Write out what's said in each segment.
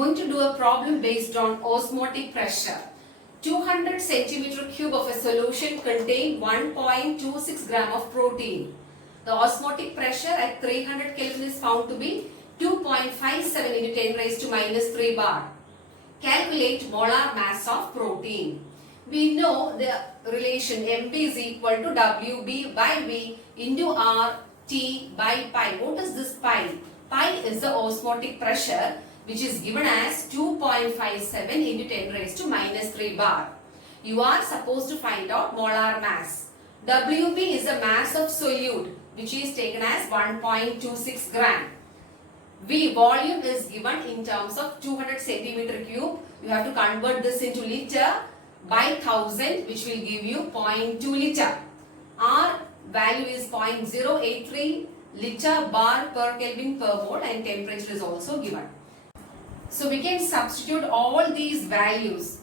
going to do a problem based on osmotic pressure. 200 centimeter cube of a solution contain 1.26 gram of protein. The osmotic pressure at 300 Kelvin is found to be 2.57 into 10 raised to minus 3 bar. Calculate molar mass of protein. We know the relation MB is equal to WB by V into RT by pi. What is this pi? Pi is the osmotic pressure which is given as 2.57 into 10 raised to minus 3 bar. You are supposed to find out molar mass. WB is the mass of solute which is taken as 1.26 gram. V volume is given in terms of 200 centimeter cube. You have to convert this into liter by 1000 which will give you 0.2 liter. R value is 0.083 liter bar per Kelvin per mole and temperature is also given. So we can substitute all these values.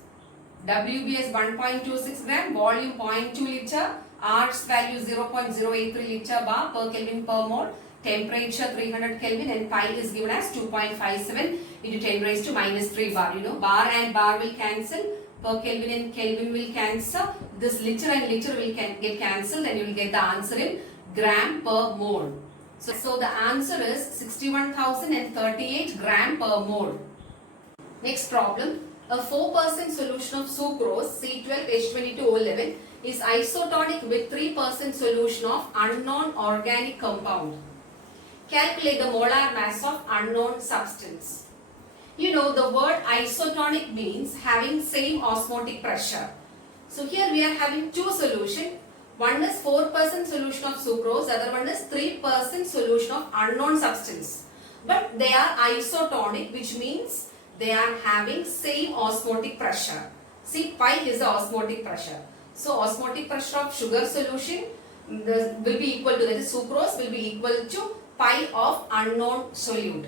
WB as 1.26 gram, volume 0.2 liter, R's value 0.083 liter bar per Kelvin per mole, temperature 300 Kelvin and pi is given as 2.57 into 10 raised to minus 3 bar. You know, bar and bar will cancel, per Kelvin and Kelvin will cancel, this liter and liter will get cancelled and you will get the answer in gram per mole. So the answer is 61,038 gram per mole. Next problem. A 4% solution of sucrose C12 H22O11 is isotonic with 3% solution of unknown organic compound. Calculate the molar mass of unknown substance. You know the word isotonic means having same osmotic pressure. So here we are having two solutions. One is 4% solution of sucrose, the other one is 3% solution of unknown substance. But they are isotonic, which means they are having same osmotic pressure. See, pi is the osmotic pressure. So osmotic pressure of sugar solution will be equal to, that is sucrose will be equal to pi of unknown solute.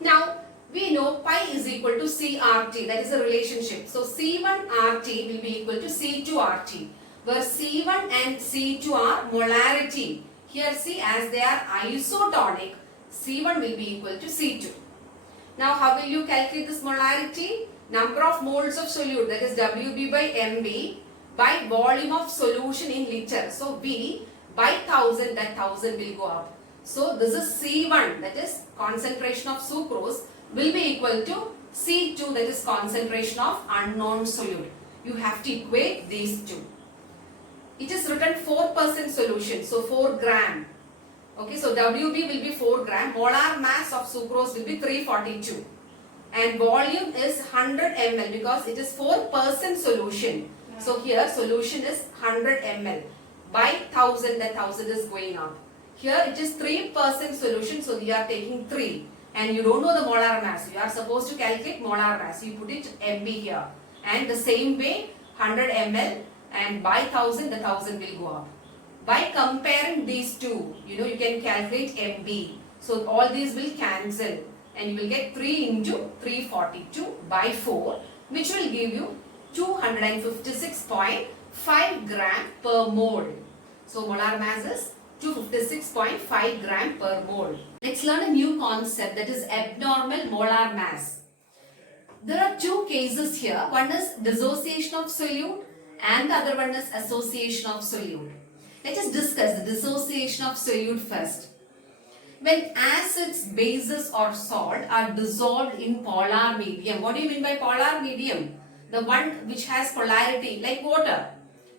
Now we know pi is equal to CRT, that is a relationship. So C1RT will be equal to C2RT, where C1 and C2 are molarity. Here see, as they are isotonic, C1 will be equal to C2. Now how will you calculate this molarity? Number of moles of solute, that is WB by MB by volume of solution in liter. So V by 1000, that 1000 will go up. So this is C1, that is concentration of sucrose, will be equal to C2, that is concentration of unknown solute. You have to equate these two. It is written 4% solution, so 4 gram. Okay, so WB will be 4 gram, molar mass of sucrose will be 342 and volume is 100 ml because it is 4% solution. So here solution is 100 ml by 1000, that 1000 is going up. Here it is 3% solution, so we are taking 3 and you don't know the molar mass. You are supposed to calculate molar mass. You put it MB here and the same way 100 ml and by 1000, the 1000 will go up. By comparing these two, you can calculate MB. So all these will cancel and you will get 3 into 342 by 4, which will give you 256.5 gram per mole. So molar mass is 256.5 gram per mole. Let's learn a new concept, that is abnormal molar mass. There are two cases here. One is dissociation of solute and the other one is association of solute. Let us discuss the dissociation of solute first. When acids, bases or salt are dissolved in polar medium. What do you mean by polar medium? The one which has polarity, like water.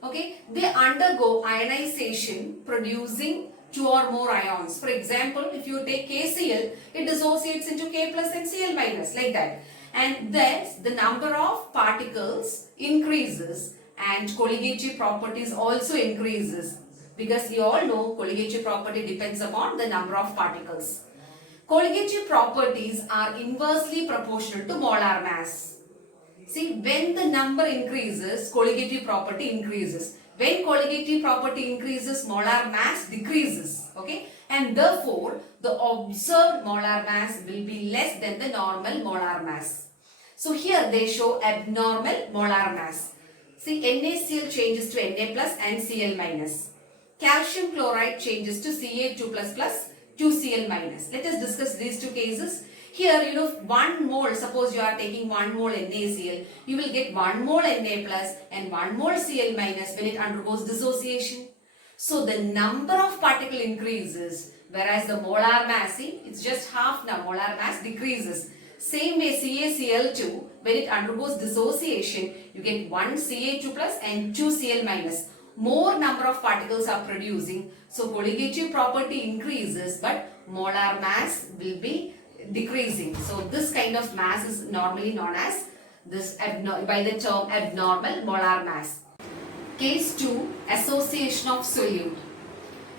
Okay, they undergo ionization producing 2 or more ions. For example, if you take KCl, it dissociates into K plus and Cl minus, like that. And thus the number of particles increases and colligative properties also increases. Because we all know colligative property depends upon the number of particles. Colligative properties are inversely proportional to molar mass. See, when the number increases, colligative property increases. When colligative property increases, molar mass decreases. Okay, and therefore the observed molar mass will be less than the normal molar mass. So here they show abnormal molar mass. See, NaCl changes to Na plus and Cl minus. Calcium chloride changes to Ca2 plus plus 2Cl minus. Let us discuss these two cases. Here, 1 mole, suppose you are taking 1 mole NaCl, you will get 1 mole Na plus and 1 mole Cl minus when it undergoes dissociation. So the number of particle increases, whereas the molar mass, see, it's just half now, molar mass decreases. Same way CaCl2, when it undergoes dissociation, you get 1 Ca2 plus and 2 Cl minus. More number of particles are producing, so colligative property increases, but molar mass will be decreasing. So this kind of mass is normally known as by the term abnormal molar mass. Case 2, association of solute.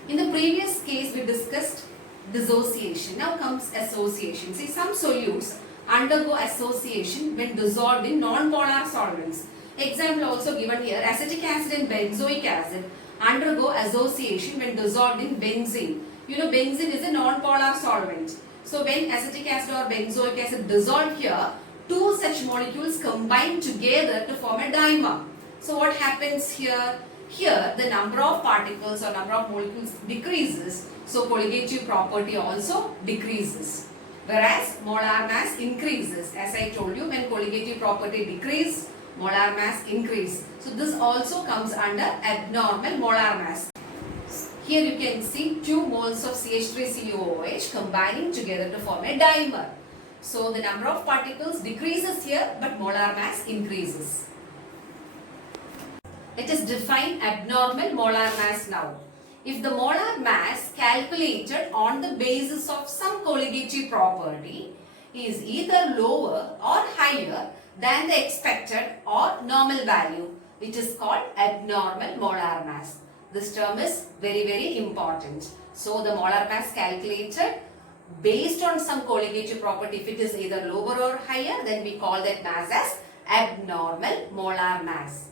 In the previous case we discussed dissociation. Now comes association. See, some solutes undergo association when dissolved in non-polar solvents. Example also given here, acetic acid and benzoic acid undergo association when dissolved in benzene. Benzene is a non-polar solvent. So when acetic acid or benzoic acid dissolved here, two such molecules combine together to form a dimer. So what happens here? Here the number of particles or number of molecules decreases. So colligative property also decreases. Whereas molar mass increases. As I told you, when colligative property decreases, molar mass increase. So this also comes under abnormal molar mass. Here you can see 2 moles of CH3COOH combining together to form a dimer. So the number of particles decreases here, but molar mass increases. Let us define abnormal molar mass now. If the molar mass calculated on the basis of some colligative property is either lower or higher than the expected or normal value, it is called abnormal molar mass. This term is very important. So the molar mass calculated based on some colligative property, if it is either lower or higher, then we call that mass as abnormal molar mass.